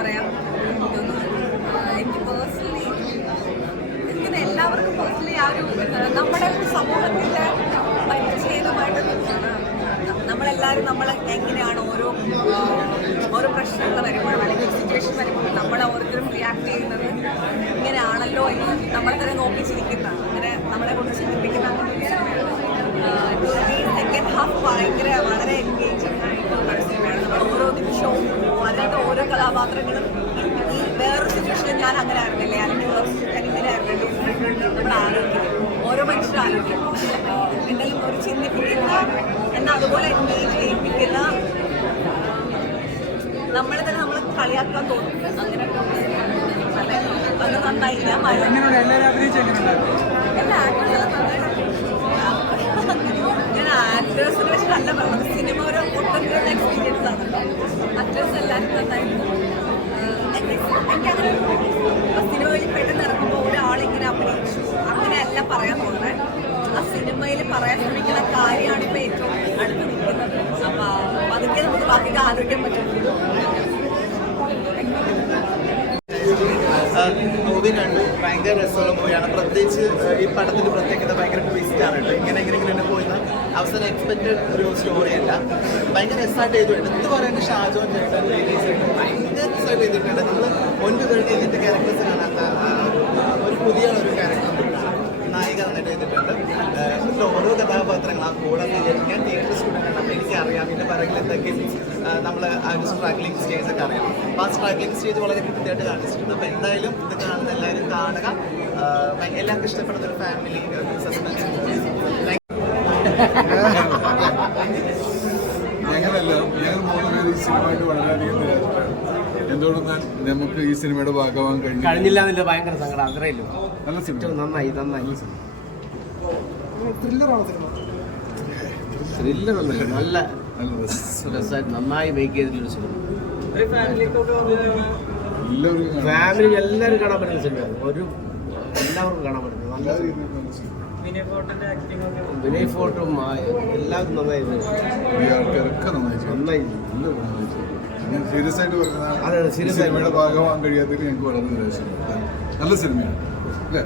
പറയാ, എനിക്ക് പേഴ്സണലി ഇങ്ങനെ എല്ലാവർക്കും പേഴ്സണലി ആ ഒരു നമ്മുടെ സമൂഹത്തിൻ്റെ പരിചയമായിട്ട് നമ്മളെല്ലാവരും നമ്മൾ എങ്ങനെയാണ് ഓരോ പ്രശ്നങ്ങൾ വരുമ്പോഴും അല്ലെങ്കിൽ സിറ്റുവേഷൻ വരുമ്പോഴും നമ്മൾ ഓരോരുത്തരും റിയാക്ട് ചെയ്യുന്നത് ഇങ്ങനെയാണല്ലോ എന്ന് നമ്മളെ തന്നെ നോക്കി ചിരിക്കുന്ന അങ്ങനെ നമ്മളെ കൊണ്ട് ചിന്തിപ്പിക്കുന്ന സെക്കൻഡ് ഹാഫ് വളരെ എൻഗേജിങ് ആയിട്ടുള്ള സിനിമയാണ്. നമ്മൾ ഓരോ നിമിഷവും അതിനകത്ത് ഓരോ കഥാപാത്രങ്ങളും ഈ വേറൊരു സിറ്റുവേഷനിൽ ഞാൻ അങ്ങനെ ആയിരുന്നില്ലേ അല്ലെങ്കിൽ ഇങ്ങനെ ആയിരുന്നല്ലോ നമ്മൾ ആലോചിക്കും, ഓരോ മനുഷ്യരും ആലോചിക്കും എന്നാലും ഒരു ചിന്തിപ്പിക്കുന്ന എന്നാൽ അതുപോലെ എൻഗേജ് ചെയ്യിപ്പിക്കുന്ന നമ്മളെ തന്നെ നമ്മൾ കളിയാക്കാൻ തോന്നും. അങ്ങനെ അത് നന്നായി. ഞാൻ ആക്ടേഴ്സിനെ വെച്ച് നല്ല പറഞ്ഞത് സിനിമ ഒരു ഒട്ടൊരു എക്സ്പീരിയൻസ് ആണല്ലോ. ആക്ടേഴ്സ് എല്ലാവരും നന്നായിരുന്നു. എനിക്കങ്ങനെ സിനിമയിൽ പെട്ടെന്ന് ഇറങ്ങുമ്പോൾ ഒരാളിങ്ങനെ അഭിനയിച്ചു അങ്ങനെയല്ല പറയാൻ തോന്നുന്നത്. ആ സിനിമയിൽ പറയാൻ ശ്രമിക്കുന്ന കാര്യമാണ് ഇപ്പോൾ ഏറ്റവും അടുത്ത് നിൽക്കുന്നത്. അപ്പം അതൊക്കെ നമുക്ക് ബാക്കി ആലോചിക്കാൻ പറ്റും. മൂവി കണ്ടു, ഭയങ്കര രസമുള്ള മൂവിയാണ്. പ്രത്യേകിച്ച് ഈ പടത്തിന്റെ പ്രത്യേകത ഭയങ്കര ട്വിസ്റ്റാണ് കേട്ടോ. ഇങ്ങനെ പോയിരുന്ന അവസാനം എക്സ്പെക്റ്റഡ് ഒരു സ്റ്റോറിയല്ല. ഭയങ്കര രസമായിട്ട് ചെയ്തു. എടുത്ത് പറയുന്നത് ഷാജോൻ ചേട്ടൻ ഭയങ്കര രസമായിട്ട് ചെയ്തിട്ടുണ്ട്. നമ്മൾ മുൻപ് കഴിഞ്ഞ് ഇതിന്റെ ക്യാരക്ടേഴ്സ് കാണാത്ത ഒരു പുതിയ ഒരു ക്യാരക്ടർ നായിക നന്നായിട്ട് ചെയ്തിട്ടുണ്ട്. ഓരോ കഥാപാത്രങ്ങൾ ആ കൂടെ ഞാൻ തിയേറ്റർ സ്റ്റുഡൻ്റാണ്. അപ്പോൾ എനിക്കറിയാം ഇതിൻ്റെ പിറകിൽ എന്തൊക്കെ നമ്മൾ ആ ഒരു സ്ട്രഗ്ലിംഗ് സ്റ്റേജ് ഒക്കെ അറിയാം. അപ്പോൾ ആ സ്ട്രഗ്ലിംഗ് സ്റ്റേജ് വളരെ കൃത്യമായിട്ട് കാണിച്ചിട്ടുണ്ട്. അപ്പോൾ എന്തായാലും ഇത് കാണുന്ന എല്ലാവരും കാണുക. എല്ലാവർക്കും ഇഷ്ടപ്പെടുന്ന ഒരു ഫാമിലി സസ്പെൻസ്. ഞങ്ങൾ മൂന്ന് പേര് ഈ സിനിമയായിട്ട് വളരെയധികം എന്തുകൊണ്ടെന്നാൽ നമുക്ക് ഈ സിനിമയുടെ ഭാഗമാകാൻ കഴിഞ്ഞില്ല എന്നില്ല. ഭയങ്കര സങ്കടം. അത്രയല്ലോ. നല്ല സിനിമ, നന്നായി. ത്രില്ലർ നല്ല രസമായിട്ട് നന്നായി മേക്ക് ചെയ്തിട്ടുള്ള സിനിമ. ഫാമിലി എല്ലാവരും കാണാൻ പറ്റുന്ന സിനിമയാണ്. എല്ലാവർക്കും കാണാൻ പറ്റുന്നത് നല്ല വിനയ് ഫോർട്ടും എല്ലാവരും നന്നായി. സീരിയസ് ആയിട്ട് പറഞ്ഞതാണ്. സിനിമയുടെ ഭാഗമാകാൻ കഴിയാത്തതിൽ ഞങ്ങൾക്ക് വളരെ നിരാശ. നല്ല സിനിമയാണ് അല്ലേ?